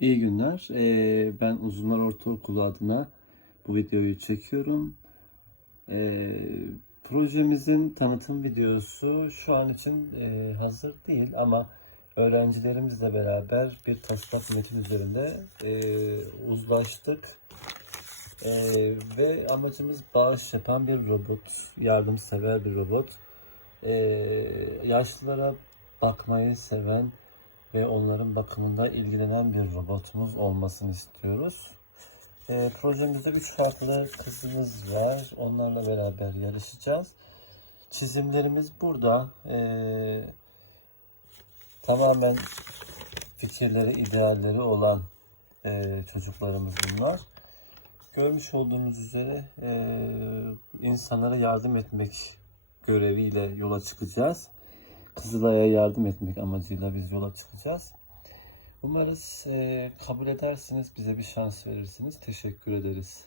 İyi günler. Ee, ben Uzunlar Ortaokulu adına bu videoyu çekiyorum. Ee, projemizin tanıtım videosu şu an için e, hazır değil ama öğrencilerimizle beraber bir taslak metin üzerinde e, uzlaştık. E, ve amacımız bağış yapan bir robot, yardımsever bir robot. E, yaşlılara bakmayı seven ve onların bakımında ilgilenen bir robotumuz olmasını istiyoruz. E, projemizde üç farklı kızımız var. Onlarla beraber yarışacağız. Çizimlerimiz burada. E, tamamen fikirleri, idealleri olan e, çocuklarımız bunlar. Görmüş olduğunuz üzere e, insanlara yardım etmek göreviyle yola çıkacağız. Kızılay'a yardım etmek amacıyla biz yola çıkacağız. Umarız e, kabul edersiniz, bize bir şans verirsiniz. Teşekkür ederiz.